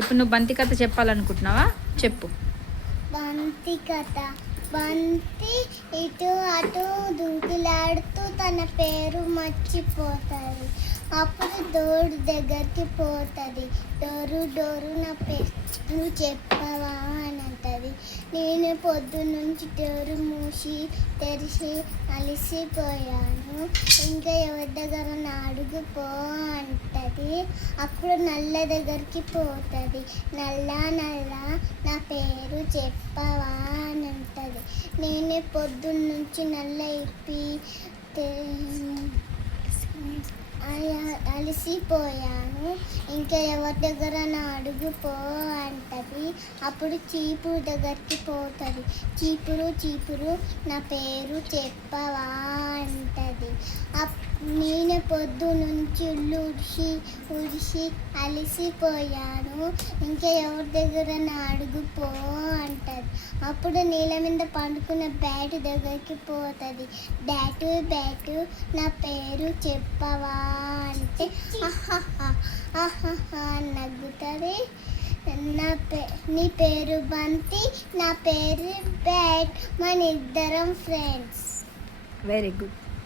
ఇప్పుడు నువ్వు బంతి కథ చెప్పాలనుకుంటున్నావా? చెప్పు. బంతి కథ. బంతి ఇటు అటు దుంకిలాడుతూ తన పేరు మర్చిపోతుంది. అప్పుడు డోరు దగ్గరికి పోతుంది. డోరు నా పేరు చెప్పవా అని అంటుంది. నేను పొద్దున్నుంచి డోరు మూసి తెరిచి అలసిపోయాను, ఇంకా ఎవరి దగ్గర నా అడుగు పో అంటది. అప్పుడు నల్ల దగ్గరికి పోతుంది. నల్ల నా పేరు చెప్పవా అని అంటుంది. నేనే పొద్దున్నుంచి నల్ల ఇప్పి అలసిపోయాను, ఇంకా ఎవరి దగ్గర నా అడుగు పో అంటది. అప్పుడు చీపురు దగ్గరికి పోతుంది. చీపురు నా పేరు చెప్పవా అంటది. నేను పొద్దు నుంచి ఉడిసి అలసిపోయాను, ఇంకా ఎవరి దగ్గర నా అడుగు పో అంటది. అప్పుడు నీళ్ళ మీద పండుకున్న బ్యాట్ దగ్గరికి పోతుంది. బ్యాటు నా పేరు చెప్పవా అంటే నవ్వుతుంది. నీ పేరు బంతి, నా పేరు బ్యాట్, మన ఇద్దరం ఫ్రెండ్స్. Very good.